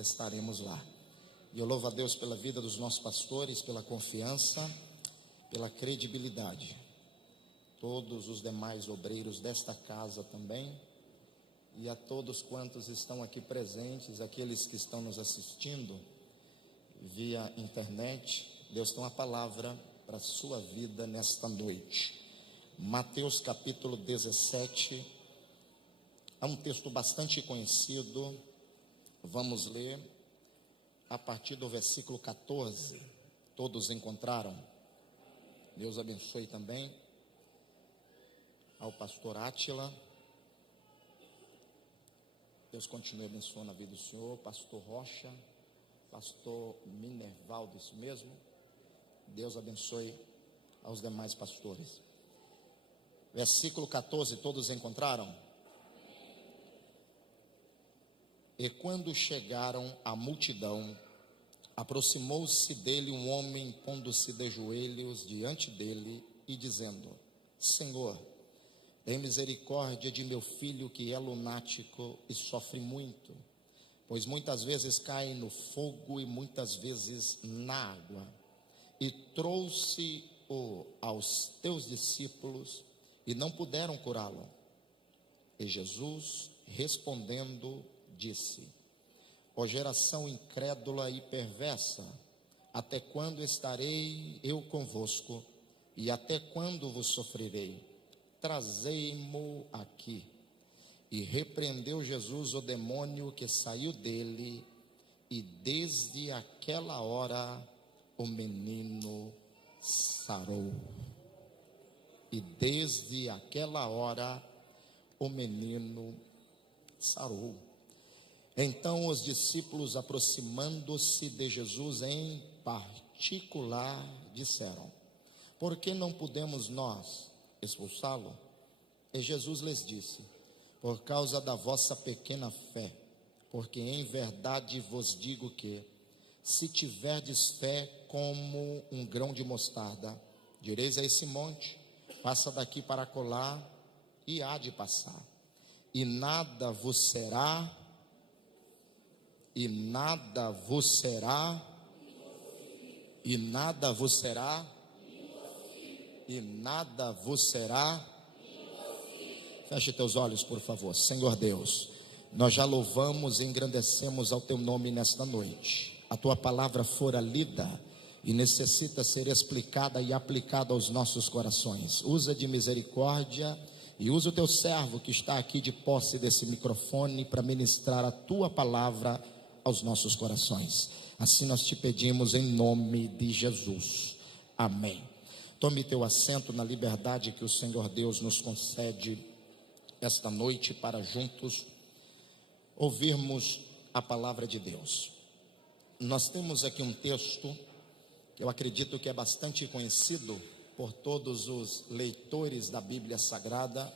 estaremos lá. E eu louvo a Deus pela vida dos nossos pastores, pela confiança, pela credibilidade. Todos os demais obreiros desta casa também, e a todos quantos estão aqui presentes, aqueles que estão nos assistindo via internet. Deus tem uma palavra para a sua vida nesta noite. Mateus capítulo 17, é um texto bastante conhecido. Vamos ler a partir do versículo 14. Todos encontraram? Deus abençoe também ao pastor Átila. Deus continue abençoando a vida do senhor. Pastor Rocha, pastor Minervaldo, isso mesmo. Deus abençoe aos demais pastores. Versículo 14, todos encontraram? E quando chegaram à multidão, aproximou-se dele um homem, pondo-se de joelhos diante dele e dizendo: Senhor, tem misericórdia de meu filho, que é lunático e sofre muito, pois muitas vezes cai no fogo e muitas vezes na água. E trouxe-o aos teus discípulos e não puderam curá-lo. E Jesus, respondendo, disse: ó geração incrédula e perversa, até quando estarei eu convosco, e até quando vos sofrerei? Trazei-mo aqui. E repreendeu Jesus o demônio que saiu dele, e desde aquela hora o menino sarou. E desde aquela hora o menino sarou. Então os discípulos, aproximando-se de Jesus em particular, disseram: por que não podemos nós expulsá-lo? E Jesus lhes disse: por causa da vossa pequena fé, porque em verdade vos digo que, se tiverdes fé como um grão de mostarda, direis a esse monte: passa daqui para acolá, e há de passar, e nada vos será Feche teus olhos, por favor. Senhor Deus, nós já louvamos e engrandecemos ao teu nome nesta noite. A tua palavra fora lida e necessita ser explicada e aplicada aos nossos corações. Usa de misericórdia e usa o teu servo que está aqui de posse desse microfone para ministrar a tua palavra aos nossos corações. Assim nós te pedimos em nome de Jesus. Amém. Tome teu assento na liberdade que o Senhor Deus nos concede esta noite para juntos ouvirmos a palavra de Deus. Nós temos aqui um texto que eu acredito que é bastante conhecido por todos os leitores da Bíblia Sagrada.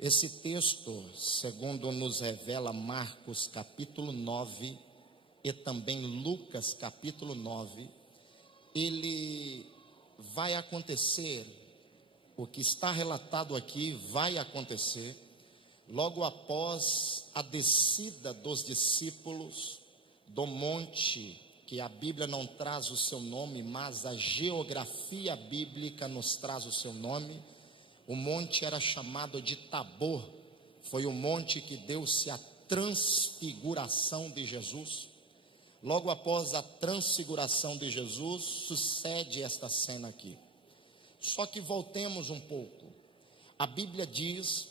Esse texto, segundo nos revela Marcos capítulo 9 e também Lucas capítulo 9, ele vai acontecer, o que está relatado aqui vai acontecer logo após a descida dos discípulos do monte, que a Bíblia não traz o seu nome, mas a geografia bíblica nos traz o seu nome. O monte era chamado de Tabor, foi o monte que deu-se a transfiguração de Jesus. Logo após a transfiguração de Jesus, sucede esta cena aqui. Só que voltemos um pouco. A Bíblia diz,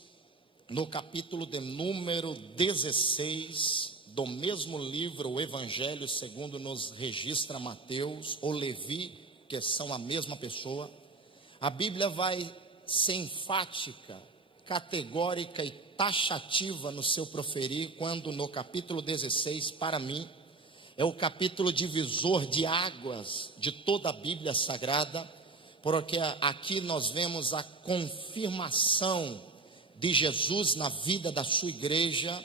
no capítulo de número 16, do mesmo livro, o Evangelho segundo nos registra Mateus ou Levi, que são a mesma pessoa, a Bíblia vai ser enfática, categórica e taxativa no seu proferir, quando no capítulo 16, para mim, é o capítulo divisor de águas de toda a Bíblia Sagrada, porque aqui nós vemos a confirmação de Jesus na vida da sua igreja,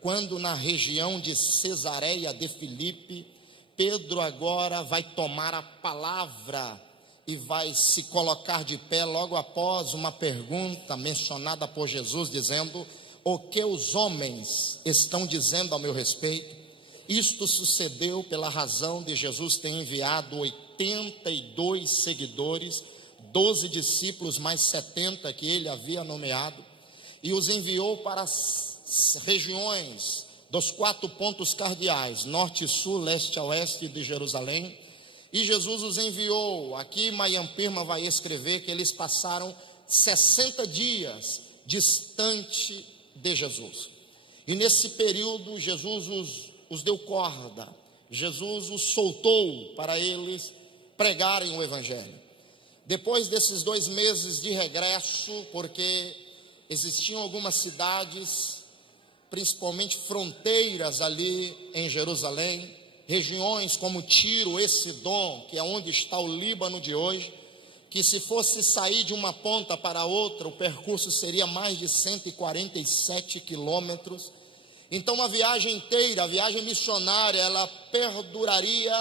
quando na região de Cesareia de Filipe, Pedro agora vai tomar a palavra e vai se colocar de pé logo após uma pergunta mencionada por Jesus, dizendo: o que os homens estão dizendo ao meu respeito? Isto sucedeu pela razão de Jesus ter enviado 82 seguidores, 12 discípulos mais 70 que ele havia nomeado, e os enviou para as regiões dos 4 pontos cardeais, norte, sul, leste a oeste de Jerusalém. E Jesus os enviou. Aqui Mayam Pirma vai escrever que eles passaram 60 dias distante de Jesus. E nesse período Jesus os deu corda, Jesus os soltou para eles pregarem o evangelho. Depois desses 2 meses de regresso, porque existiam algumas cidades, principalmente fronteiras ali em Jerusalém, regiões como Tiro e Sidom, que é onde está o Líbano de hoje, que se fosse sair de uma ponta para outra, o percurso seria mais de 147 quilômetros. Então a viagem inteira, a viagem missionária, ela perduraria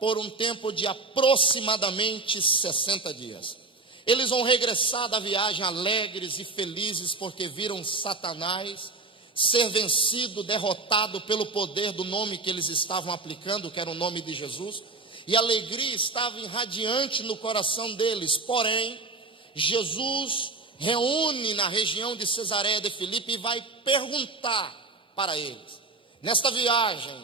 por um tempo de aproximadamente 60 dias. Eles vão regressar da viagem alegres e felizes, porque viram Satanás ser vencido, derrotado pelo poder do nome que eles estavam aplicando, que era o nome de Jesus, e a alegria estava irradiante no coração deles. Porém, Jesus reúne na região de Cesareia de Filipe e vai perguntar para eles: nesta viagem,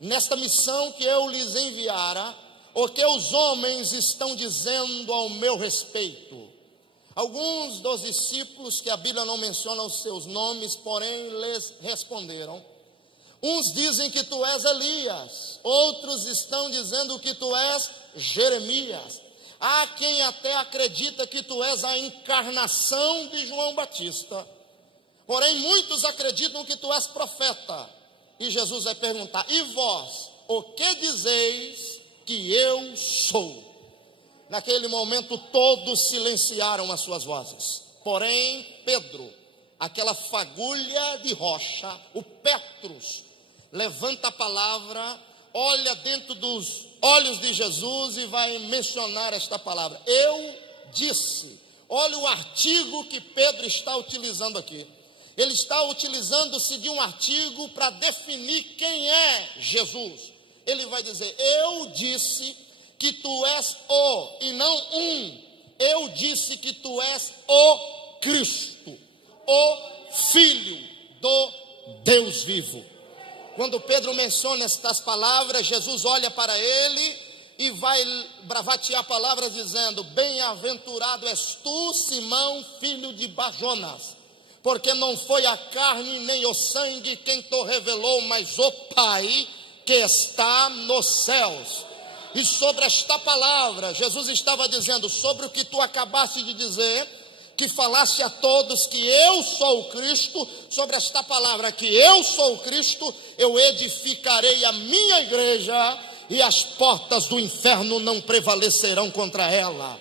nesta missão que eu lhes enviara, o que os homens estão dizendo ao meu respeito? Alguns dos discípulos, que a Bíblia não menciona os seus nomes, porém lhes responderam: uns dizem que tu és Elias, outros estão dizendo que tu és Jeremias, há quem até acredita que tu és a encarnação de João Batista, porém muitos acreditam que tu és profeta. E Jesus vai perguntar: e vós, o que dizeis que eu sou? Naquele momento todos silenciaram as suas vozes, porém Pedro, aquela fagulha de rocha, o Petrus, levanta a palavra, olha dentro dos olhos de Jesus e vai mencionar esta palavra: eu disse. Olha o artigo que Pedro está utilizando aqui. Ele está utilizando-se de um artigo para definir quem é Jesus. Ele vai dizer: eu disse que tu és o, e não um. Eu disse que tu és o Cristo, o Filho do Deus vivo. Quando Pedro menciona estas palavras, Jesus olha para ele e vai bravatear palavras dizendo: bem-aventurado és tu, Simão, filho de Bajonas, porque não foi a carne nem o sangue quem te revelou, mas o Pai que está nos céus. E sobre esta palavra, Jesus estava dizendo: sobre o que tu acabaste de dizer, que falaste a todos que eu sou o Cristo, sobre esta palavra que eu sou o Cristo, eu edificarei a minha igreja, e as portas do inferno não prevalecerão contra ela.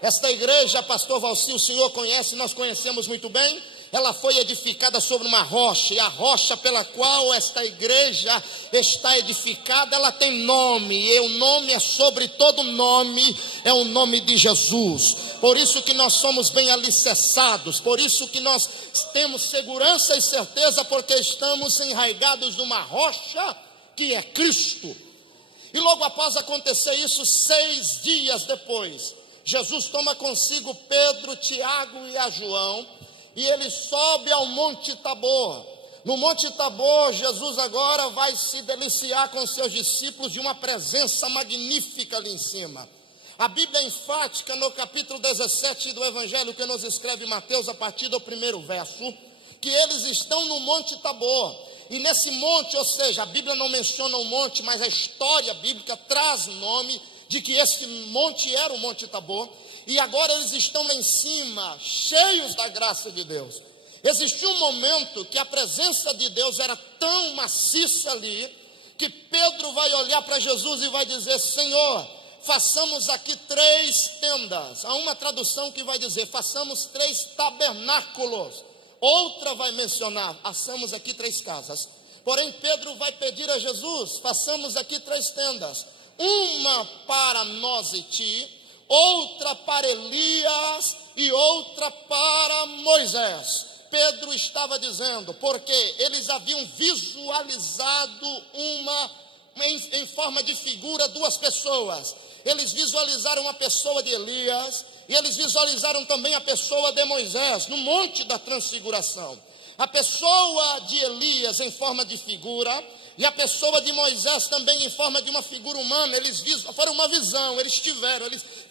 Esta igreja, pastor Valci, o senhor conhece, nós conhecemos muito bem. Ela foi edificada sobre uma rocha, e a rocha pela qual esta igreja está edificada, ela tem nome, e o nome é sobre todo nome, é o nome de Jesus. Por isso que nós somos bem alicerçados, por isso que nós temos segurança e certeza, porque estamos enraigados numa rocha que é Cristo. E logo após acontecer isso, 6 dias depois, Jesus toma consigo Pedro, Tiago e a João, e ele sobe ao Monte Tabor. No Monte Tabor, Jesus agora vai se deliciar com seus discípulos de uma presença magnífica ali em cima. A Bíblia é enfática no capítulo 17 do Evangelho que nos escreve Mateus, a partir do 1º verso, que eles estão no Monte Tabor. E nesse monte, ou seja, a Bíblia não menciona o monte, mas a história bíblica traz nome de que este monte era o Monte Tabor. E agora eles estão lá em cima, cheios da graça de Deus. Existiu um momento que a presença de Deus era tão maciça ali, que Pedro vai olhar para Jesus e vai dizer: Senhor, façamos aqui 3 tendas. Há uma tradução que vai dizer: façamos 3 tabernáculos. Outra vai mencionar: façamos aqui 3 casas. Porém Pedro vai pedir a Jesus: façamos aqui 3 tendas. Uma para nós e ti, outra para Elias e outra para Moisés. Pedro estava dizendo? Porque eles haviam visualizado em forma de figura duas pessoas. Eles visualizaram a pessoa de Elias e eles visualizaram também a pessoa de Moisés no Monte da Transfiguração. A pessoa de Elias em forma de figura e a pessoa de Moisés também em forma de uma figura humana. Foram uma visão, eles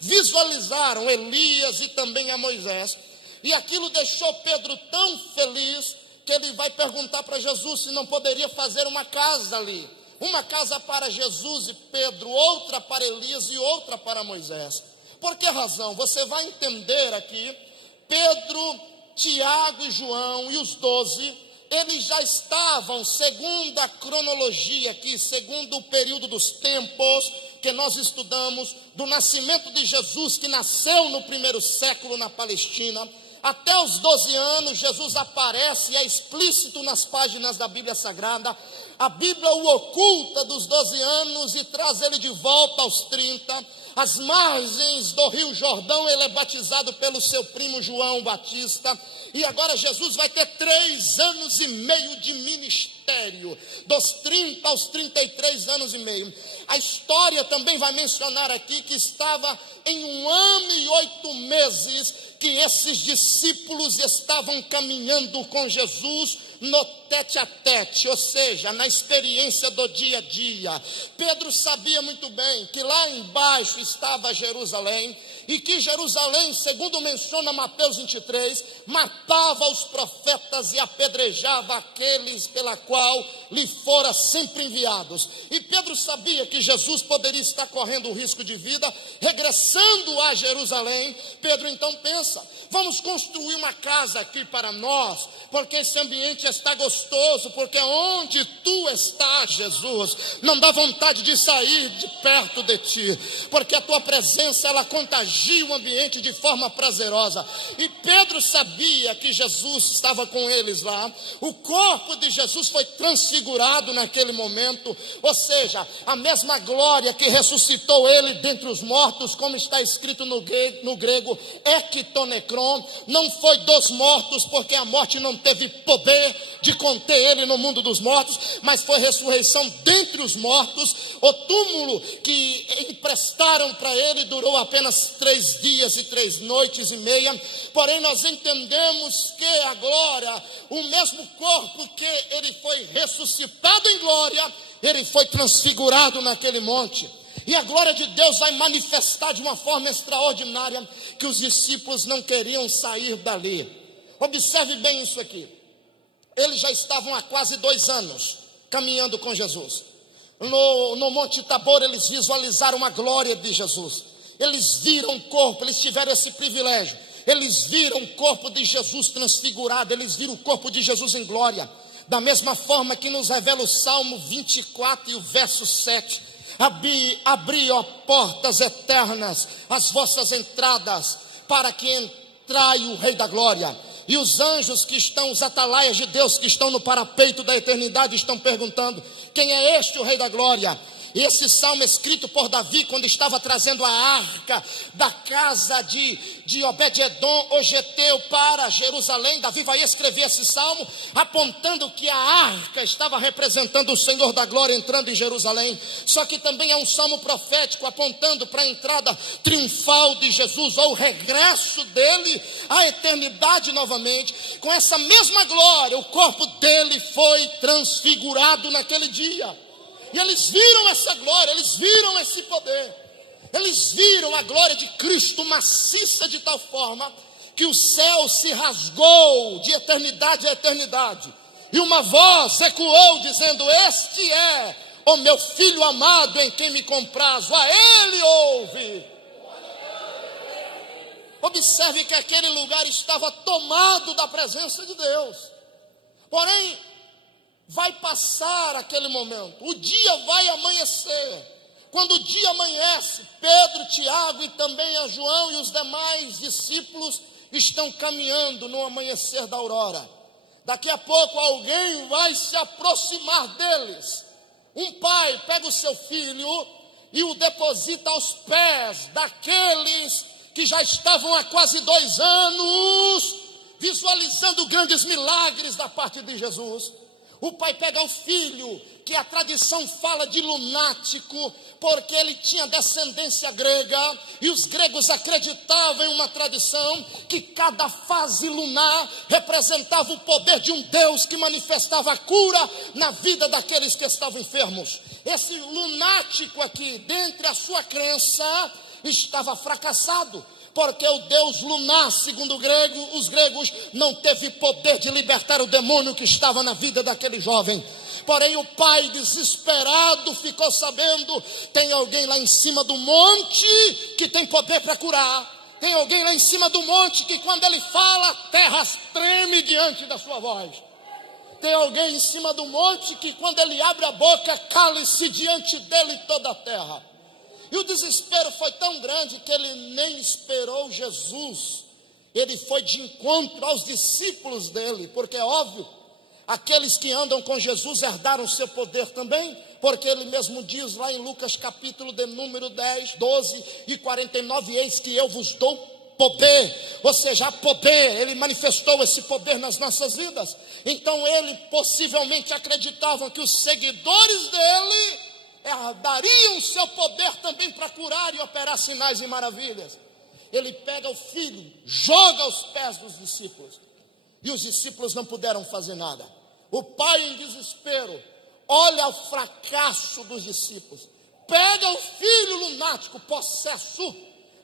visualizaram Elias e também a Moisés. E aquilo deixou Pedro tão feliz que ele vai perguntar para Jesus se não poderia fazer uma casa ali. Uma casa para Jesus e Pedro, outra para Elias e outra para Moisés. Por que razão? Você vai entender aqui. Pedro, Tiago e João e os 12, eles já estavam, segundo a cronologia aqui, segundo o período dos tempos que nós estudamos, do nascimento de Jesus, que nasceu no primeiro século na Palestina, até os 12 anos, Jesus aparece e é explícito nas páginas da Bíblia Sagrada. A Bíblia o oculta dos 12 anos e traz ele de volta aos 30. Às margens do Rio Jordão, ele é batizado pelo seu primo João Batista. E agora Jesus vai ter 3 anos e meio de ministério, dos 30 aos 33 anos e meio. A história também vai mencionar aqui que estava em 1 ano e 8 meses que esses discípulos estavam caminhando com Jesus no tete a tete, ou seja, na experiência do dia a dia. Pedro sabia muito bem que lá embaixo estava Jerusalém, e que Jerusalém, segundo menciona Mateus 23, matava os profetas e apedrejava aqueles pela qual lhe fora sempre enviados. E Pedro sabia que Jesus poderia estar correndo o risco de vida, regressando a Jerusalém. Pedro então pensa: vamos construir uma casa aqui para nós, porque esse ambiente está gostoso, porque onde tu estás, Jesus, não dá vontade de sair de perto de ti, porque a tua presença, ela contagia o ambiente de forma prazerosa. E Pedro sabia que Jesus estava com eles lá. O corpo de Jesus foi transfigurado naquele momento, ou seja, a mesma glória que ressuscitou ele dentre os mortos, como está escrito no grego, ektonekron, não foi dos mortos, porque a morte não teve poder de conter ele no mundo dos mortos, mas foi ressurreição dentre os mortos. O túmulo que emprestaram para ele durou apenas 3 dias e 3 noites e meia, porém nós entendemos que agora, o mesmo corpo que ele foi ressuscitado em glória, ele foi transfigurado naquele monte. E a glória de Deus vai manifestar de uma forma extraordinária, que os discípulos não queriam sair dali. Observe bem isso aqui. Eles já estavam há quase 2 anos caminhando com Jesus. No Monte Tabor eles visualizaram a glória de Jesus. Eles viram o corpo, eles tiveram esse privilégio. Eles viram o corpo de Jesus transfigurado, eles viram o corpo de Jesus em glória. Da mesma forma que nos revela o Salmo 24 e o verso 7. Abri, ó portas eternas, as vossas entradas, para que entrai o Rei da Glória. E os anjos que estão, os atalaias de Deus que estão no parapeito da eternidade, estão perguntando: quem é este, o Rei da Glória? E esse salmo é escrito por Davi quando estava trazendo a arca da casa de Obed-edom, o geteu, para Jerusalém. Davi vai escrever esse salmo apontando que a arca estava representando o Senhor da glória entrando em Jerusalém. Só que também é um salmo profético apontando para a entrada triunfal de Jesus, ou o regresso dele à eternidade novamente. Com essa mesma glória, o corpo dele foi transfigurado naquele dia. E eles viram essa glória, eles viram esse poder, eles viram a glória de Cristo maciça de tal forma que o céu se rasgou de eternidade a eternidade, e uma voz ecoou dizendo: este é o meu filho amado em quem me comprazo, a ele ouve. Observe que aquele lugar estava tomado da presença de Deus. Porém, vai passar aquele momento, o dia vai amanhecer. Quando o dia amanhece, Pedro, Tiago e também a João e os demais discípulos estão caminhando no amanhecer da aurora. Daqui a pouco alguém vai se aproximar deles. Um pai pega o seu filho e o deposita aos pés daqueles que já estavam há quase 2 anos visualizando grandes milagres da parte de Jesus. O pai pega o filho, que a tradição fala de lunático, porque ele tinha descendência grega, e os gregos acreditavam em uma tradição que cada fase lunar representava o poder de um Deus que manifestava a cura na vida daqueles que estavam enfermos. Esse lunático aqui, dentre a sua crença, estava fracassado, porque o Deus lunar, segundo os gregos, não teve poder de libertar o demônio que estava na vida daquele jovem. Porém o pai, desesperado, ficou sabendo: tem alguém lá em cima do monte que tem poder para curar. Tem alguém lá em cima do monte que quando ele fala, a terra treme diante da sua voz. Tem alguém em cima do monte que quando ele abre a boca, cala-se diante dele toda a terra. E o desespero foi tão grande que ele nem esperou Jesus. Ele foi de encontro aos discípulos dele, porque é óbvio, aqueles que andam com Jesus herdaram o seu poder também, porque ele mesmo diz lá em Lucas capítulo de número 10, 12 e 49, eis que eu vos dou poder, ou seja, poder. Ele manifestou esse poder nas nossas vidas. Então ele possivelmente acreditava que os seguidores dele dariam o seu poder também para curar e operar sinais e maravilhas. Ele pega o filho, joga aos pés dos discípulos, e os discípulos não puderam fazer nada. O pai, em desespero, olha o fracasso dos discípulos, pega o filho lunático, possesso,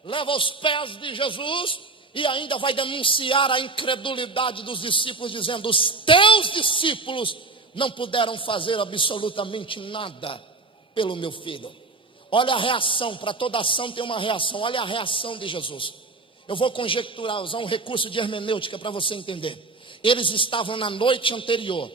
leva aos pés de Jesus e ainda vai denunciar a incredulidade dos discípulos, dizendo: os teus discípulos não puderam fazer absolutamente nada pelo meu filho. Olha a reação, para toda ação tem uma reação. Olha a reação de Jesus. Eu vou conjecturar, usar um recurso de hermenêutica para você entender. Eles estavam na noite anterior,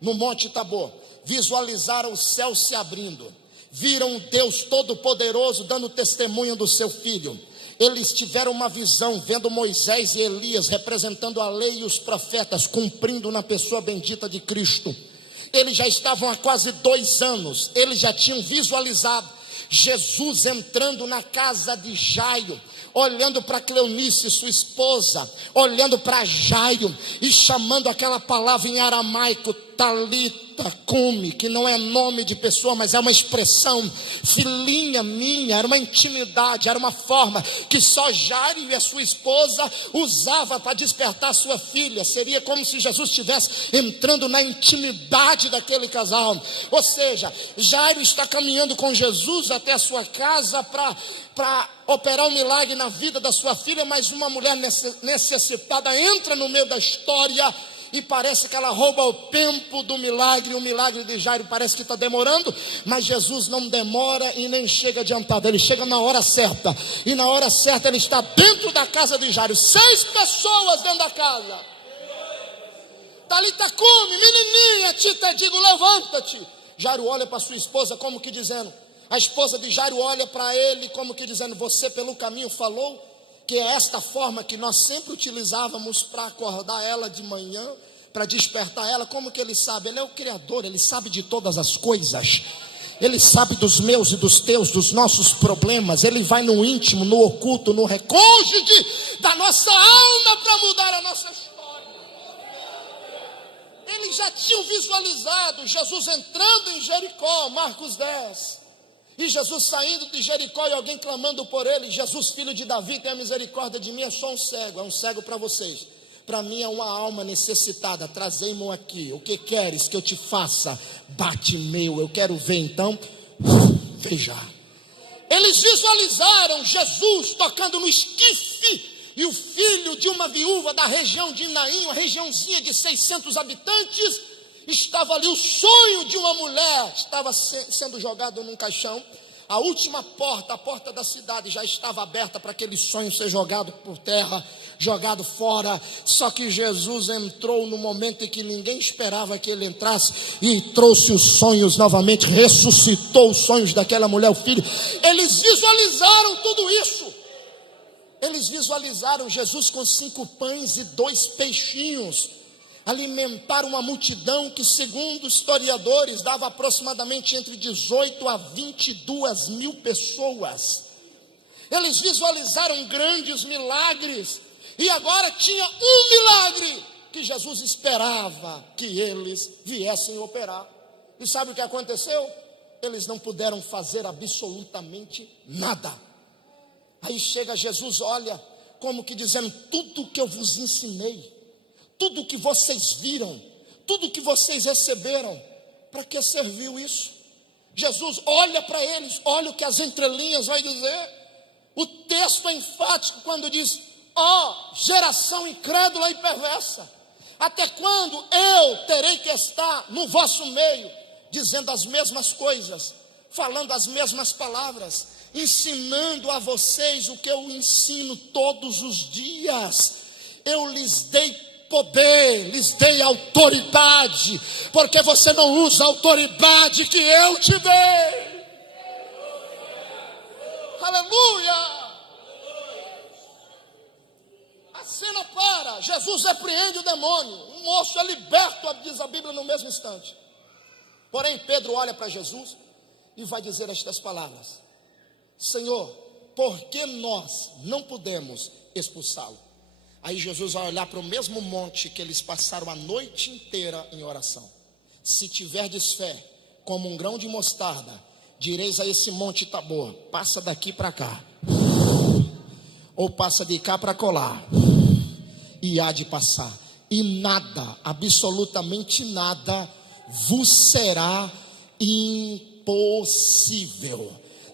no Monte Tabor, visualizaram o céu se abrindo, viram Deus Todo-Poderoso dando testemunho do seu filho. Eles tiveram uma visão, vendo Moisés e Elias representando a lei e os profetas, cumprindo na pessoa bendita de Cristo. Eles já estavam há quase 2 anos, eles já tinham visualizado Jesus entrando na casa de Jairo, olhando para Cleonice, sua esposa, olhando para Jairo e chamando aquela palavra em aramaico, Talita Cumi, que não é nome de pessoa, mas é uma expressão, filhinha minha. Era uma intimidade, era uma forma que só Jairo e a sua esposa usava para despertar sua filha. Seria como se Jesus estivesse entrando na intimidade daquele casal. Ou seja, Jairo está caminhando com Jesus até a sua casa para operar um milagre na vida da sua filha, mas uma mulher necessitada entra no meio da história e parece que ela rouba o tempo do milagre. O milagre de Jairo parece que está demorando, mas Jesus não demora e nem chega adiantado. Ele chega na hora certa, e na hora certa ele está dentro da casa de Jairo. 6 pessoas dentro da casa. Talita Cumi, menininha, te digo, levanta-te. Jairo olha para sua esposa como que dizendo, a esposa de Jairo olha para ele como que dizendo: você pelo caminho falou que é esta forma que nós sempre utilizávamos para acordar ela de manhã, para despertar ela. Como que ele sabe? Ele é o Criador, ele sabe de todas as coisas. Ele sabe dos meus e dos teus, dos nossos problemas. Ele vai no íntimo, no oculto, no recôndito da nossa alma para mudar a nossa história. Eles já tinham visualizado Jesus entrando em Jericó, Marcos 10. E Jesus saindo de Jericó e alguém clamando por ele: Jesus, filho de Davi, tenha misericórdia de mim, eu sou um cego. É um cego para vocês, para mim é uma alma necessitada. Trazei-mo aqui, o que queres que eu te faça? Bate meu, eu quero ver. Então, veja. Eles visualizaram Jesus tocando no esquife, e o filho de uma viúva da região de Naim, uma regiãozinha de 600 habitantes, estava ali. O sonho de uma mulher estava sendo jogado num caixão. A última porta, a porta da cidade, já estava aberta para aquele sonho ser jogado por terra, jogado fora. Só que Jesus entrou no momento em que ninguém esperava que ele entrasse, e trouxe os sonhos novamente, ressuscitou os sonhos daquela mulher, o filho. Eles visualizaram tudo isso. Eles visualizaram Jesus com 5 pães e 2 peixinhos alimentar uma multidão que, segundo historiadores, dava aproximadamente entre 18 a 22 mil pessoas. Eles visualizaram grandes milagres, E agora tinha um milagre que Jesus esperava que eles viessem operar. E sabe o que aconteceu? Eles não puderam fazer absolutamente nada. Aí chega Jesus, olha, como que dizendo: tudo que eu vos ensinei, tudo que vocês viram, tudo que vocês receberam, para que serviu isso? Jesus olha para eles, olha o que as entrelinhas vai dizer. O texto é enfático quando diz: ó, geração incrédula e perversa, até quando eu terei que estar no vosso meio, dizendo as mesmas coisas, falando as mesmas palavras, ensinando a vocês o que eu ensino todos os dias? Eu lhes dei poder, lhes dei autoridade, porque você não usa a autoridade que eu te dei. Aleluia! A cena para, Jesus repreende o demônio, o moço é liberto, diz a Bíblia, no mesmo instante. Porém Pedro olha para Jesus e vai dizer estas palavras: Senhor, por que nós não podemos expulsá-lo? Aí Jesus vai olhar para o mesmo monte que eles passaram a noite inteira em oração. Se tiverdes fé como um grão de mostarda, direis a esse monte Tabor: passa daqui para cá, ou passa de cá para colar, e há de passar, e nada, absolutamente nada, vos será impossível.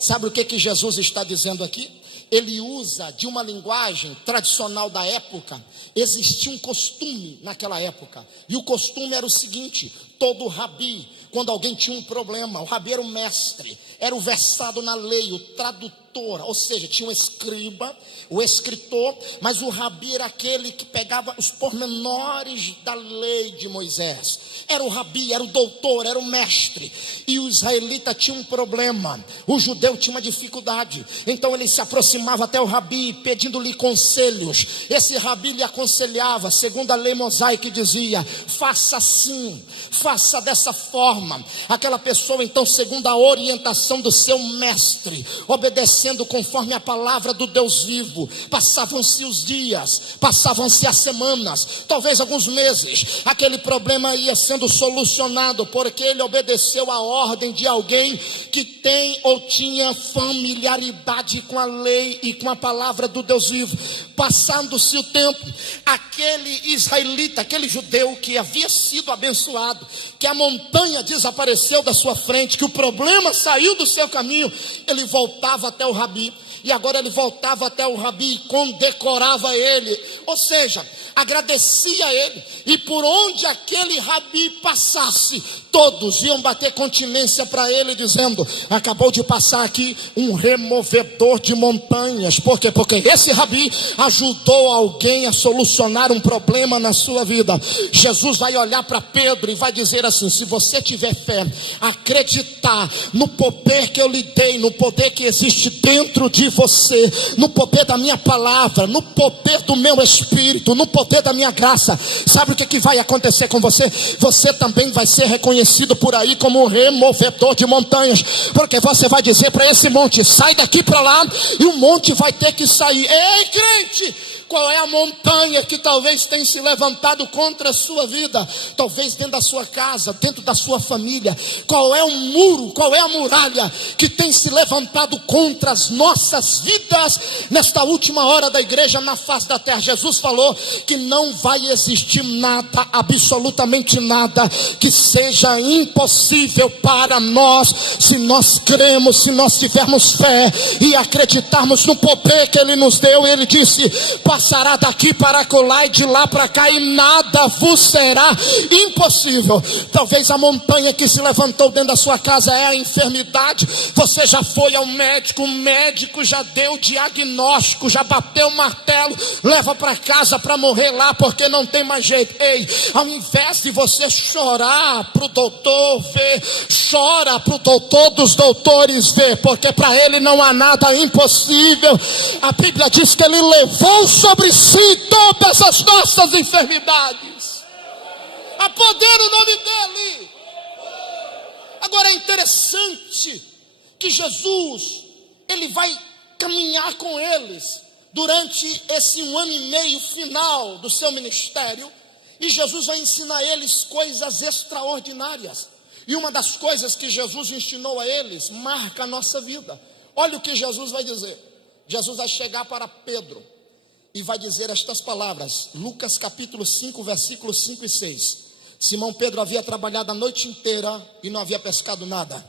Sabe o que Jesus está dizendo aqui? Ele usa de uma linguagem tradicional da época. Existia um costume naquela época, e o costume era o seguinte: todo rabi, quando alguém tinha um problema, o rabi era o mestre, era o versado na lei, o tradutor, ou seja, tinha um escriba, o escritor, mas o rabi era aquele que pegava os pormenores da lei de Moisés. Era o rabi, era o doutor, era o mestre. E o israelita tinha um problema, o judeu tinha uma dificuldade, então ele se aproximava até o rabi, pedindo-lhe conselhos. Esse rabi lhe aconselhava, segundo a lei mosaica, dizia: faça assim, faça dessa forma. Aquela pessoa então, segundo a orientação do seu mestre, obedecendo conforme a palavra do Deus vivo, passavam-se os dias, passavam-se as semanas, talvez alguns meses. Aquele problema ia sendo solucionado, porque ele obedeceu a ordem de alguém que tem ou tinha familiaridade com a lei e com a palavra do Deus vivo. Passando-se o tempo, aquele israelita, aquele judeu que havia sido abençoado, que a montanha desapareceu da sua frente, que o problema saiu do seu caminho, ele voltava até o rabi. E agora ele voltava até o rabi e condecorava ele, ou seja, agradecia ele. E por onde aquele rabi passasse, todos iam bater continência para ele, dizendo: acabou de passar aqui um removedor de montanhas. Por quê? Porque esse rabi ajudou alguém a solucionar um problema na sua vida. Jesus vai olhar para Pedro e vai dizer assim: se você tiver fé, acreditar no poder que eu lhe dei, no poder que existe dentro de você, no poder da minha palavra, no poder do meu espírito, no poder da minha graça, sabe o que vai acontecer com você? Você também vai ser reconhecido por aí como um removedor de montanhas, porque você vai dizer para esse monte: sai daqui para lá, e o monte vai ter que sair. Ei, crente, qual é a montanha que talvez tenha se levantado contra a sua vida? Talvez dentro da sua casa, dentro da sua família. Qual é o muro, qual é a muralha que tem se levantado contra as nossas vidas nesta última hora da igreja na face da terra? Jesus falou que não vai existir nada, absolutamente nada, que seja impossível para nós, se nós cremos, se nós tivermos fé e acreditarmos no poder que Ele nos deu. Ele disse: passará daqui para colar e de lá para cá, e nada vos será impossível. Talvez a montanha que se levantou dentro da sua casa é a enfermidade. Você já foi ao médico, o médico já deu diagnóstico, já bateu o martelo, leva para casa para morrer lá, porque não tem mais jeito. Ei, ao invés de você chorar para o doutor ver, chora para o doutor dos doutores ver, porque para ele não há nada impossível. A Bíblia diz que Ele levou sobre si todas as nossas enfermidades. Há poder no nome dEle. Agora é interessante que Jesus, Ele vai caminhar com eles, durante esse 1 ano e meio final do seu ministério, e Jesus vai ensinar a eles coisas extraordinárias. E uma das coisas que Jesus ensinou a eles marca a nossa vida. Olha o que Jesus vai dizer. Jesus vai chegar para Pedro e vai dizer estas palavras. Lucas capítulo 5, versículos 5 e 6. Simão Pedro havia trabalhado a noite inteira e não havia pescado nada.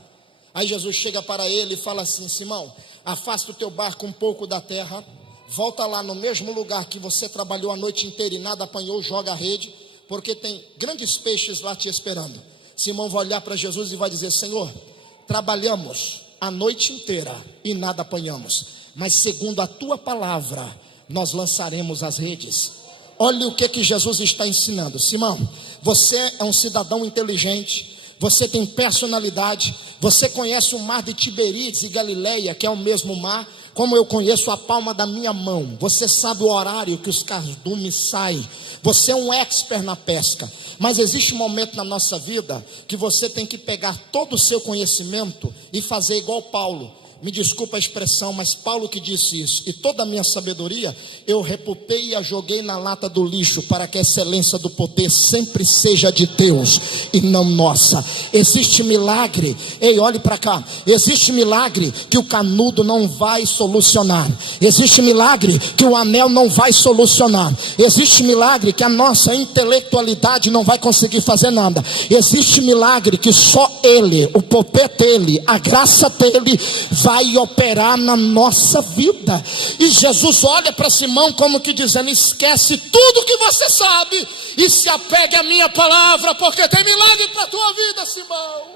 Aí Jesus chega para ele e fala assim: Simão, afasta o teu barco um pouco da terra, volta lá no mesmo lugar que você trabalhou a noite inteira e nada apanhou, joga a rede, porque tem grandes peixes lá te esperando. Simão vai olhar para Jesus e vai dizer: Senhor, trabalhamos a noite inteira e nada apanhamos, mas segundo a tua palavra nós lançaremos as redes. Olha o que Jesus está ensinando. Simão, você é um cidadão inteligente, você tem personalidade, você conhece o mar de Tiberíades e Galileia, que é o mesmo mar, como eu conheço a palma da minha mão. Você sabe o horário que os cardumes saem, você é um expert na pesca. Mas existe um momento na nossa vida que você tem que pegar todo o seu conhecimento e fazer igual Paulo. Me desculpa a expressão, mas Paulo que disse isso. E toda a minha sabedoria eu repupei e a joguei na lata do lixo, para que a excelência do poder sempre seja de Deus e não nossa. Existe milagre, ei, olhe para cá. Existe milagre que o canudo não vai solucionar. Existe milagre que o anel não vai solucionar. Existe milagre que a nossa intelectualidade não vai conseguir fazer nada. Existe milagre que só Ele, o poder dele, a graça dele vai operar na nossa vida. E Jesus olha para Simão como que dizendo: esquece tudo que você sabe e se apegue à minha palavra, porque tem milagre para a tua vida, Simão.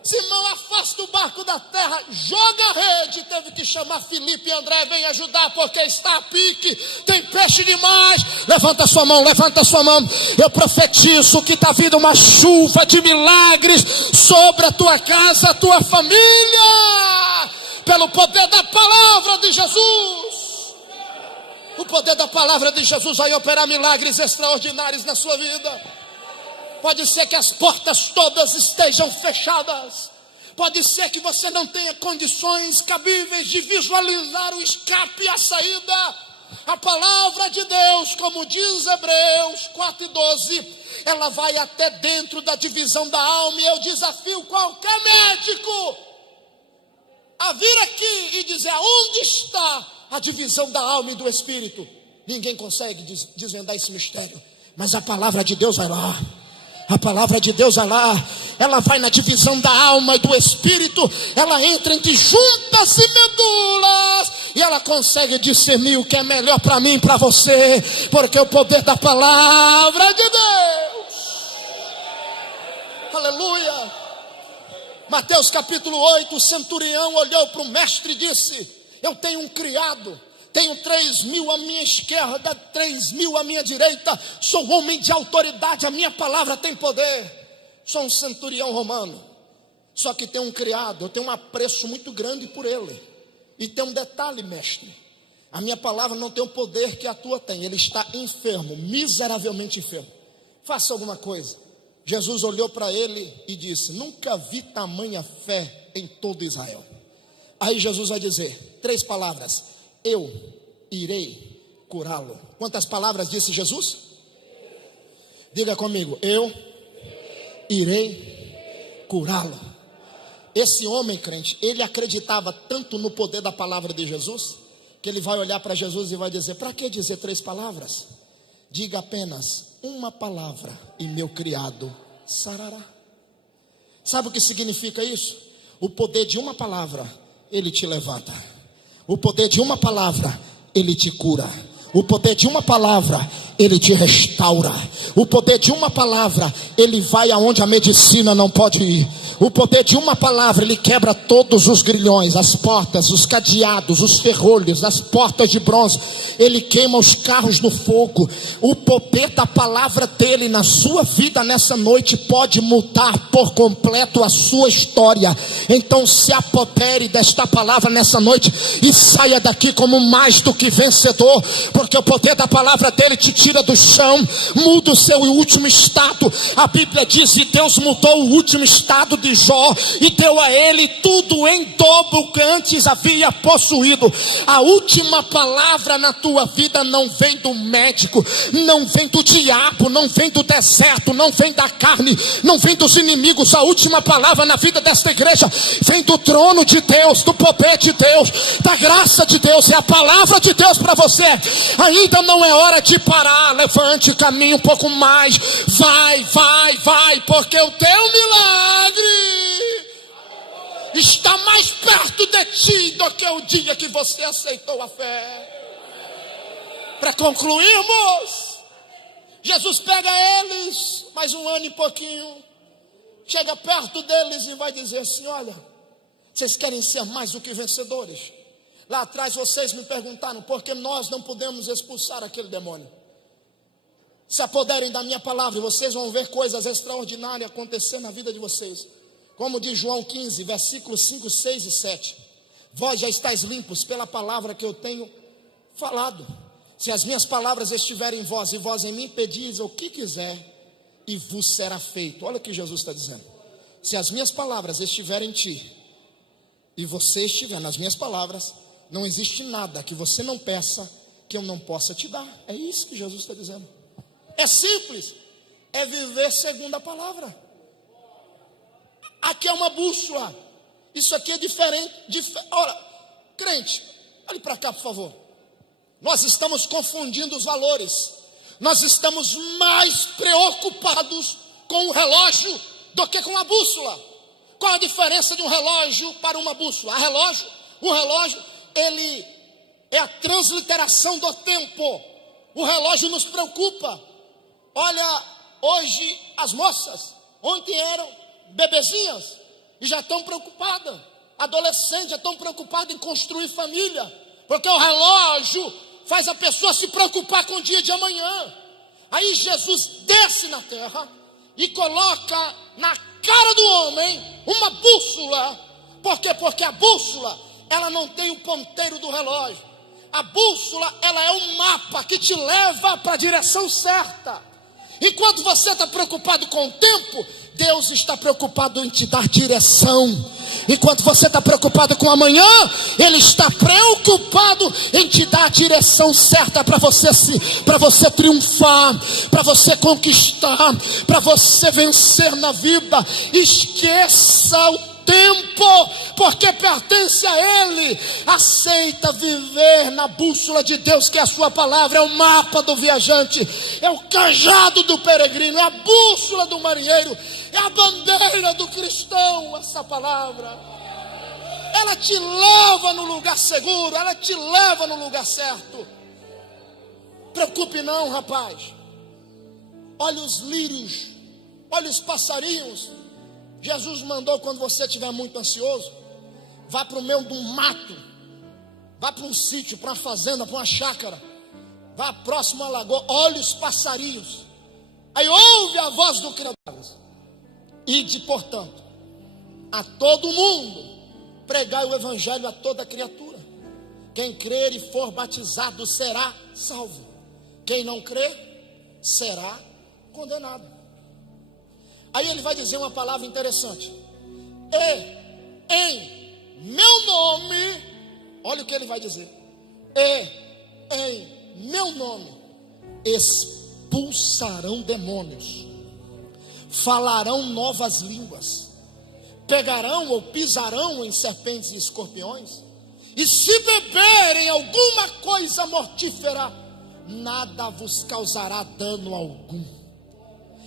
Simão, afasta o barco da terra, joga a rede. Teve que chamar Filipe e André: vem ajudar, porque está a pique, tem peixe demais. Levanta sua mão, levanta sua mão. Eu profetizo que está vindo uma chuva de milagres sobre a tua casa, a tua família, pelo poder da palavra de Jesus. O poder da palavra de Jesus vai operar milagres extraordinários na sua vida. Pode ser que as portas todas estejam fechadas. Pode ser que você não tenha condições cabíveis de visualizar o escape e a saída. A palavra de Deus, como diz Hebreus 4:12, ela vai até dentro da divisão da alma. E eu desafio qualquer médico a vir aqui e dizer: aonde está a divisão da alma e do espírito? Ninguém consegue desvendar esse mistério, mas a palavra de Deus vai lá. A palavra de Deus vai lá, ela vai na divisão da alma e do espírito, ela entra entre juntas e medulas, e ela consegue discernir o que é melhor para mim e para você, porque o poder da palavra de Deus. Aleluia. Mateus capítulo 8, o centurião olhou para o mestre e disse: eu tenho um criado, tenho 3.000 à minha esquerda, 3.000 à minha direita, sou um homem de autoridade, a minha palavra tem poder. Sou um centurião romano, só que tenho um criado, eu tenho um apreço muito grande por ele. E tem um detalhe, mestre: a minha palavra não tem o poder que a tua tem. Ele está enfermo, miseravelmente enfermo, faça alguma coisa. Jesus olhou para ele e disse: nunca vi tamanha fé em todo Israel. Aí Jesus vai dizer 3 palavras: eu irei curá-lo. Quantas palavras disse Jesus? Diga comigo: eu irei curá-lo. Esse homem crente, ele acreditava tanto no poder da palavra de Jesus, que ele vai olhar para Jesus e vai dizer: para que dizer 3 palavras? Diga apenas uma palavra e meu criado sarará. Sabe o que significa isso? O poder de uma palavra, ele te levanta. O poder de uma palavra, ele te cura. O poder de uma palavra, ele te restaura. O poder de uma palavra, ele vai aonde a medicina não pode ir. O poder de uma palavra, ele quebra todos os grilhões, as portas, os cadeados, os ferrolhos, as portas de bronze. Ele queima os carros no fogo. O poder da palavra dele na sua vida nessa noite pode mudar por completo a sua história. Então se apodere desta palavra nessa noite e saia daqui como mais do que vencedor, porque o poder da palavra dele te tira tira do chão, muda o seu último estado. A Bíblia diz que Deus mudou o último estado de Jó e deu a ele tudo em dobro que antes havia possuído. A última palavra na tua vida não vem do médico, não vem do diabo, não vem do deserto, não vem da carne, não vem dos inimigos. A última palavra na vida desta igreja vem do trono de Deus, do poder de Deus, da graça de Deus. É a palavra de Deus para você. Ainda não é hora de parar. Levante, caminhe um pouco mais. Vai, porque o teu milagre está mais perto de ti do que o dia que você aceitou a fé. Para concluirmos, Jesus pega eles, mais um ano e pouquinho, chega perto deles e vai dizer assim: olha, vocês querem ser mais do que vencedores? Lá atrás vocês me perguntaram por que nós não podemos expulsar aquele demônio. Se apoderem da minha palavra e vocês vão ver coisas extraordinárias acontecer na vida de vocês. Como diz João 15, versículos 5, 6 e 7. Vós já estáis limpos pela palavra que eu tenho falado. Se as minhas palavras estiverem em vós e vós em mim, pedis o que quiser e vos será feito. Olha o que Jesus está dizendo. Se as minhas palavras estiverem em ti e você estiver nas minhas palavras, não existe nada que você não peça que eu não possa te dar. É isso que Jesus está dizendo. É simples, é viver segundo a palavra. Aqui é uma bússola, isso aqui é diferente. Ora, crente, olhe para cá por favor. Nós estamos confundindo os valores. Nós estamos mais preocupados com o relógio do que com a bússola. Qual a diferença de um relógio para uma bússola? O relógio, ele é a transliteração do tempo. O relógio nos preocupa. Olha, hoje as moças, ontem eram bebezinhas e já estão preocupadas. Adolescentes já estão preocupados em construir família, porque o relógio faz a pessoa se preocupar com o dia de amanhã. Aí Jesus desce na terra e coloca na cara do homem uma bússola. Por quê? Porque a bússola, ela não tem o ponteiro do relógio. A bússola, ela é um mapa que te leva para a direção certa. Enquanto você está preocupado com o tempo, Deus está preocupado em te dar direção. Enquanto você está preocupado com amanhã, Ele está preocupado em te dar a direção certa para você triunfar, para você conquistar, para você vencer na vida. Esqueça o tempo, porque pertence a Ele. Aceita viver na bússola de Deus, que é a sua palavra. É o mapa do viajante, é o cajado do peregrino, é a bússola do marinheiro, é a bandeira do cristão. Essa palavra, ela te leva no lugar seguro, ela te leva no lugar certo. Preocupe não, rapaz. Olha os lírios, olha os passarinhos. Jesus mandou, quando você estiver muito ansioso, vá para o meio de um mato, vá para um sítio, para uma fazenda, para uma chácara, vá próximo à lagoa, olhe os passarinhos, aí ouve a voz do Criador. Ide, portanto, a todo mundo, pregai o evangelho a toda criatura. Quem crer e for batizado será salvo, quem não crer será condenado. Aí ele vai dizer uma palavra interessante. E em meu nome, olha o que ele vai dizer. E em meu nome expulsarão demônios, falarão novas línguas, pegarão ou pisarão em serpentes e escorpiões, e se beberem alguma coisa mortífera, nada vos causará dano algum.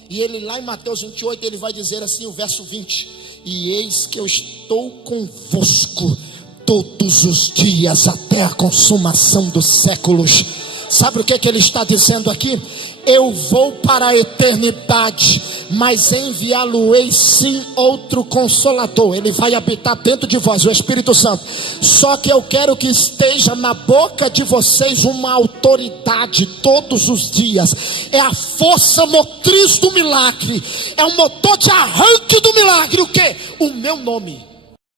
E ele lá em Mateus 28, ele vai dizer assim, o verso 20: e eis que eu estou convosco todos os dias até a consumação dos séculos. Sabe o que ele está dizendo aqui? Eu vou para a eternidade, mas enviá-lo-ei sim outro Consolador. Ele vai habitar dentro de vós, o Espírito Santo. Só que eu quero que esteja na boca de vocês uma autoridade todos os dias. É a força motriz do milagre, é o motor de arranque do milagre. O que? O meu nome.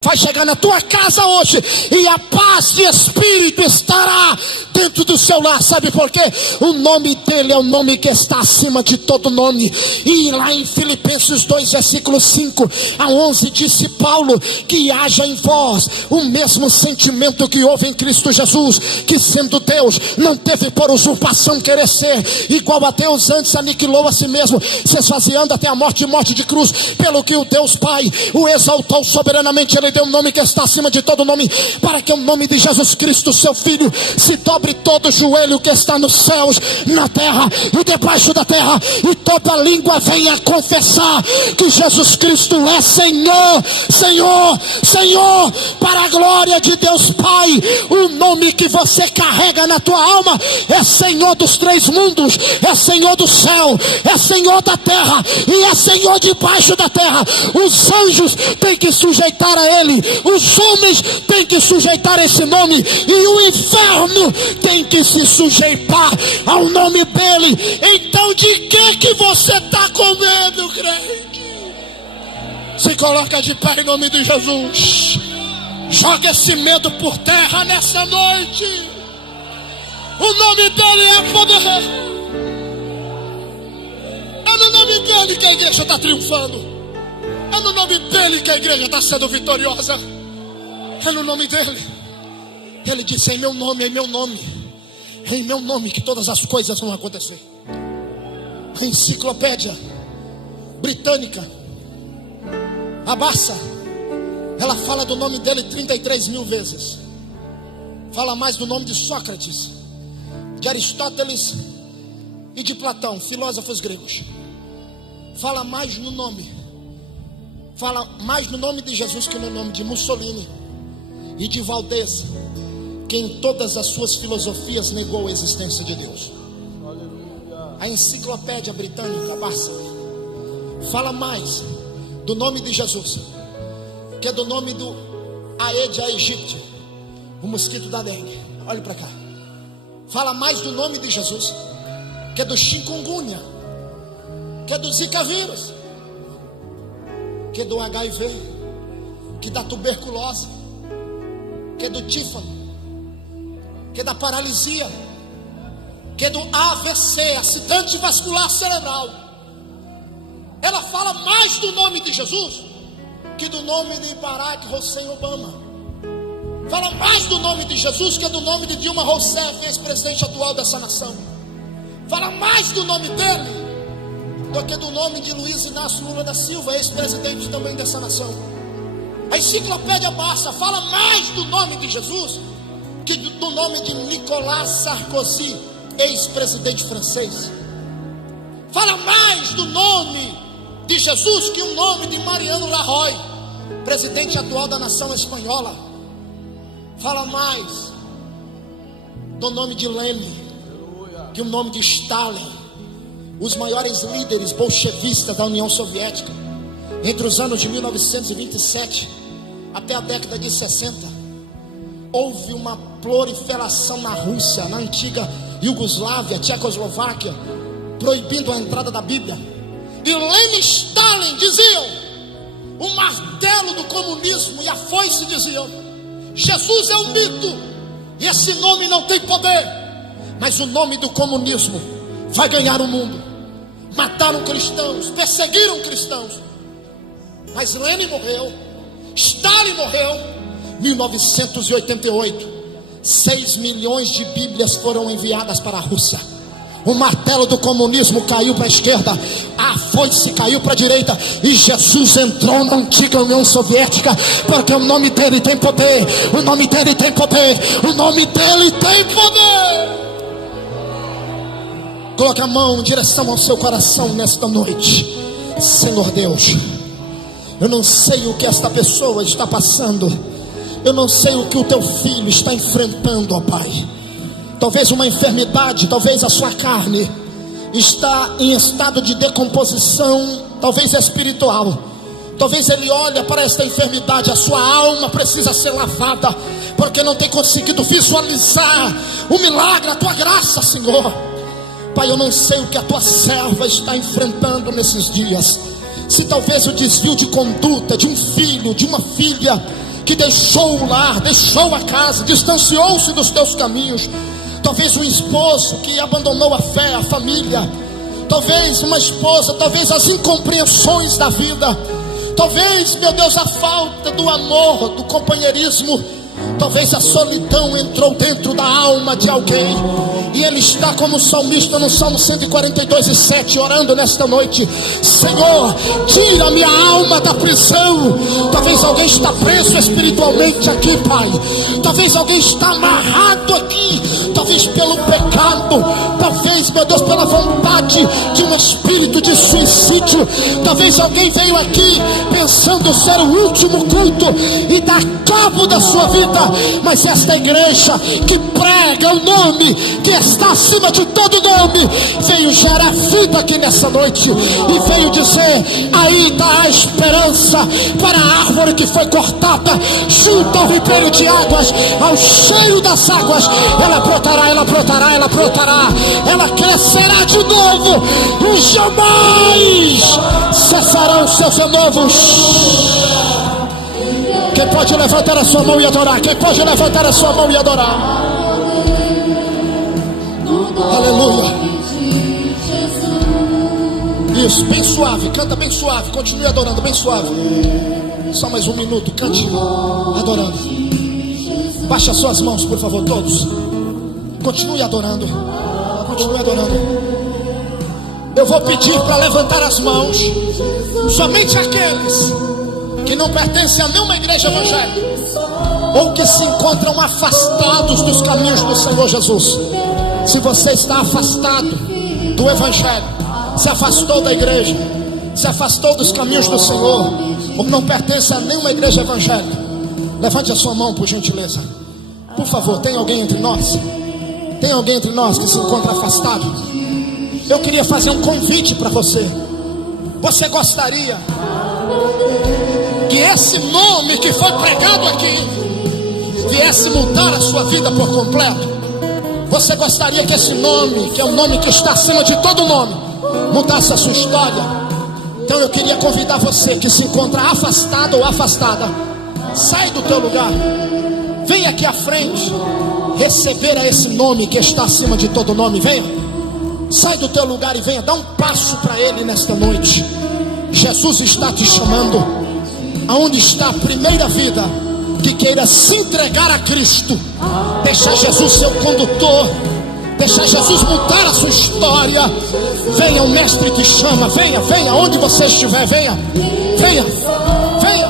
vai chegar na tua casa hoje, e a paz de espírito estará dentro do seu lar. Sabe por quê? O nome dele é o nome que está acima de todo nome. E lá em Filipenses 2, versículo 5 a 11, disse Paulo: que haja em vós o mesmo sentimento que houve em Cristo Jesus, que sendo Deus, não teve por usurpação querer ser igual a Deus, antes aniquilou a si mesmo, se esvaziando até a morte de cruz, pelo que o Deus Pai o exaltou soberanamente. Ele deu um nome que está acima de todo nome, para que o nome de Jesus Cristo, seu Filho, se dobre todo joelho que está nos céus, na terra e debaixo da terra, e toda língua venha confessar que Jesus Cristo é Senhor, Senhor, Senhor, para a glória de Deus Pai. O nome que você carrega na tua alma é Senhor dos três mundos, é Senhor do céu, é Senhor da terra e é Senhor debaixo da terra. Os anjos têm que sujeitar a ele, os homens têm que sujeitar a esse nome, e o inferno tem que se sujeitar ao nome dele. Então de que você está com medo, crente? Se coloca de pé em nome de Jesus. Joga esse medo por terra nessa noite. O nome dele é poder. É no nome dele que a igreja está triunfando. É no nome dele que a igreja está sendo vitoriosa. É no nome dele. Ele disse: em meu nome, em meu nome, em meu nome que todas as coisas vão acontecer. A enciclopédia britânica, a Barça, ela fala do nome dele 33 mil vezes. Fala mais do nome de Sócrates, de Aristóteles e de Platão, filósofos gregos. Fala mais no nome. Fala mais no nome de Jesus que no nome de Mussolini e de Valdez, que em todas as suas filosofias negou a existência de Deus. A enciclopédia britânica, a Barça, fala mais do nome de Jesus que é do nome do Aedes aegypti, o mosquito da dengue. Olhe para cá. Fala mais do nome de Jesus que é do chikungunya, que é do Zika vírus, que é do HIV, que é da tuberculose, que é do tífano, que é da paralisia, que é do AVC, acidente vascular cerebral. Ela fala mais do nome de Jesus que do nome de Barack Hussein Obama. Fala mais do nome de Jesus que do nome de Dilma Rousseff, ex-presidente atual dessa nação. Fala mais do nome dele do que do nome de Luiz Inácio Lula da Silva, ex-presidente também dessa nação. A enciclopédia Barça fala mais do nome de Jesus que do nome de Nicolas Sarkozy, ex-presidente francês. Fala mais do nome de Jesus que o nome de Mariano Rajoy, presidente atual da nação espanhola. Fala mais do nome de Lenin que o nome de Stalin, os maiores líderes bolchevistas da União Soviética, entre os anos de 1927 até a década de 60. Houve uma proliferação na Rússia, na antiga Iugoslávia, Tchecoslováquia, proibindo a entrada da Bíblia. E Lenin e Stalin diziam: o martelo do comunismo e a foice diziam: Jesus é um mito, e esse nome não tem poder, mas o nome do comunismo vai ganhar o mundo. Mataram cristãos, perseguiram cristãos, mas Lenin morreu, Stalin morreu. 1988, 6 milhões de Bíblias foram enviadas para a Rússia. O martelo do comunismo caiu para a esquerda, a foice caiu para a direita, e Jesus entrou na antiga União Soviética, porque o nome dele tem poder, o nome dele tem poder, o nome dele tem poder. Coloque a mão em direção ao seu coração nesta noite. Senhor Deus, eu não sei o que esta pessoa está passando, eu não sei o que o teu filho está enfrentando, ó Pai. Talvez uma enfermidade, talvez a sua carne está em estado de decomposição, talvez espiritual. Talvez ele olhe para esta enfermidade, a sua alma precisa ser lavada, porque não tem conseguido visualizar o milagre, a tua graça, Senhor. Pai, eu não sei o que a tua serva está enfrentando nesses dias. Se talvez o desvio de conduta de um filho, de uma filha, que deixou o lar, deixou a casa, distanciou-se dos teus caminhos. Talvez um esposo que abandonou a fé, a família. Talvez uma esposa, talvez as incompreensões da vida. Talvez, meu Deus, a falta do amor, do companheirismo. Talvez a solidão entrou dentro da alma de alguém, e ele está como salmista no Salmo 142:7, orando nesta noite: Senhor, tira minha alma da prisão. Talvez alguém está preso espiritualmente aqui, Pai. Talvez alguém está amarrado aqui, talvez pelo pecado, talvez, meu Deus, pela vontade de um espírito de suicídio. Talvez alguém veio aqui pensando ser o último culto e dar cabo da sua vida. Mas esta igreja que prega o nome que está acima de todo nome, veio gerar vida aqui nessa noite, e veio dizer: aí está a esperança para a árvore que foi cortada junto ao ribeiro de águas, ao cheio das águas. Ela brotará, ela brotará, ela brotará, ela crescerá de novo, e jamais cessarão seus renovos. Quem pode levantar a sua mão e adorar? Quem pode levantar a sua mão e adorar? Aleluia. Isso, bem suave, canta bem suave. Continue adorando, bem suave. Só mais um minuto, cante adorando. Baixe as suas mãos, por favor, todos. Continue adorando. Continue adorando. Eu vou pedir para levantar as mãos somente aqueles que não pertencem a nenhuma igreja evangélica, ou que se encontram afastados dos caminhos do Senhor Jesus. Se você está afastado do evangelho, se afastou da igreja, se afastou dos caminhos do Senhor, ou não pertence a nenhuma igreja evangélica, levante a sua mão, por gentileza. Por favor, tem alguém entre nós? Tem alguém entre nós que se encontra afastado? Eu queria fazer um convite para você. Você gostaria que esse nome que foi pregado aqui viesse mudar a sua vida por completo? Você gostaria que esse nome, que é um nome que está acima de todo nome, mudasse a sua história? Então eu queria convidar você que se encontra afastado ou afastada, sai do teu lugar, vem aqui à frente receber a esse nome que está acima de todo nome. Venha, sai do teu lugar e venha, dá um passo para Ele nesta noite. Jesus está te chamando. Aonde está a primeira vida que queira se entregar a Cristo, deixar Jesus ser o condutor, deixar Jesus mudar a sua história? Venha, o Mestre te chama. Venha, venha, onde você estiver, venha, venha, venha.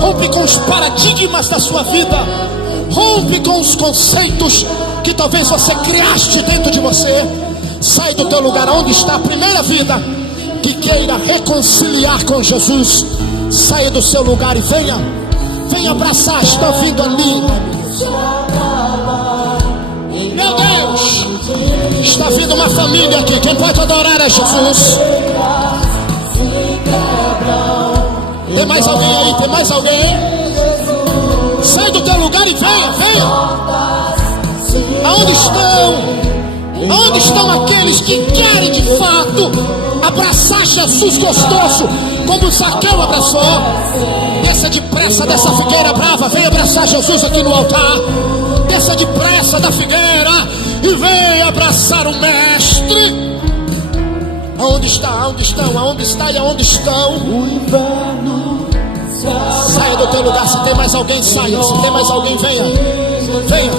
Rompe com os paradigmas da sua vida, rompe com os conceitos que talvez você criaste dentro de você. Sai do teu lugar. Aonde está a primeira vida que queira reconciliar com Jesus? Saia do seu lugar e venha, venha abraçar. Está vindo ali, meu Deus, está vindo uma família aqui. Quem pode adorar a Jesus? Tem mais alguém aí? Tem mais alguém? Sai do teu lugar e venha, venha. Aonde estão? Aonde estão aqueles que querem de fato abraçar Jesus gostoso, como Zaqueu abraçou? Desça depressa dessa figueira brava, vem abraçar Jesus aqui no altar. Desça depressa da figueira e vem abraçar o Mestre. Aonde está? Aonde estão? Aonde está e aonde estão? Saia do teu lugar. Se tem mais alguém, saia. Se tem mais alguém, venha. Venha,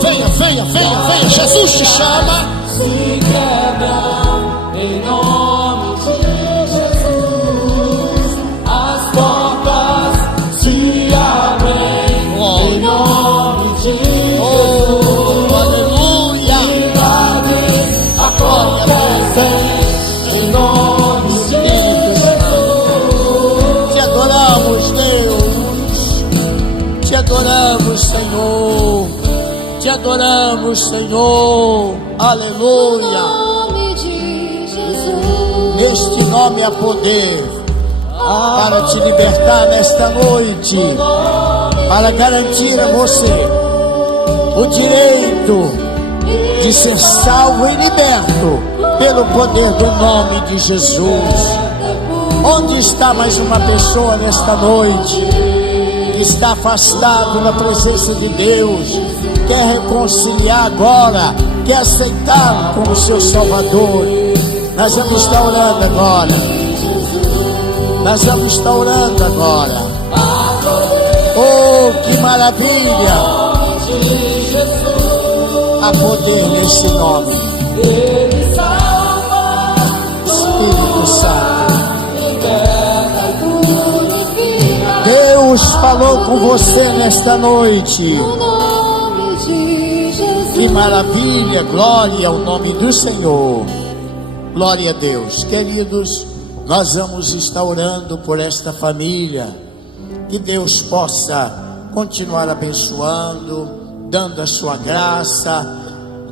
venha, venha, venha, venha. Jesus te chama. Se quebram em nome de Jesus, as portas se abrem em nome de Jesus. Aleluia. Milagres acontecem em nome de Jesus. Te adoramos, Deus. Te adoramos, Senhor. Te adoramos, Senhor. Aleluia. Neste nome há poder para te libertar nesta noite, para garantir a você o direito de ser salvo e liberto pelo poder do nome de Jesus. Onde está mais uma pessoa nesta noite que está afastado da presença de Deus, quer reconciliar agora, quer aceitá-lo como seu Salvador. Nós vamos estar orando agora. Nós vamos estar orando agora. Oh, que maravilha! Há poder nesse nome. Espírito Santo. Deus falou com você nesta noite. Que maravilha, glória ao nome do Senhor. Glória a Deus. Queridos, nós vamos estar orando por esta família. Que Deus possa continuar abençoando, dando a sua graça,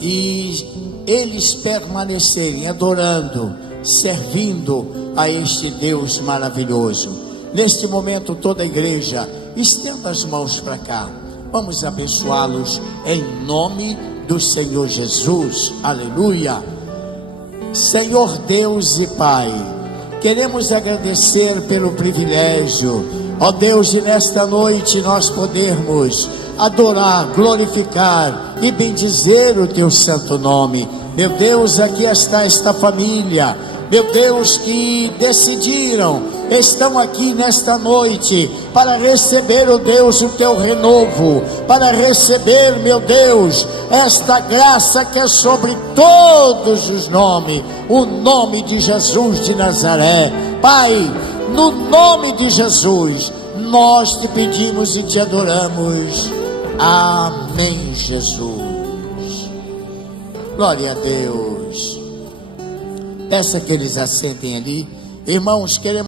e eles permanecerem adorando, servindo a este Deus maravilhoso. Neste momento, toda a igreja estenda as mãos para cá. Vamos abençoá-los em nome do Senhor Jesus. Aleluia. Senhor Deus e Pai, queremos agradecer pelo privilégio, ó Deus, de nesta noite nós podermos adorar, glorificar e bendizer o teu santo nome. Meu Deus, aqui está esta família, meu Deus, que decidiram, estão aqui nesta noite para receber, ó Deus, o teu renovo, para receber, meu Deus, esta graça que é sobre todos os nomes, o nome de Jesus de Nazaré. Pai, no nome de Jesus, nós te pedimos e te adoramos. Amém, Jesus. Glória a Deus. Peça que eles assentem ali. Irmãos, queremos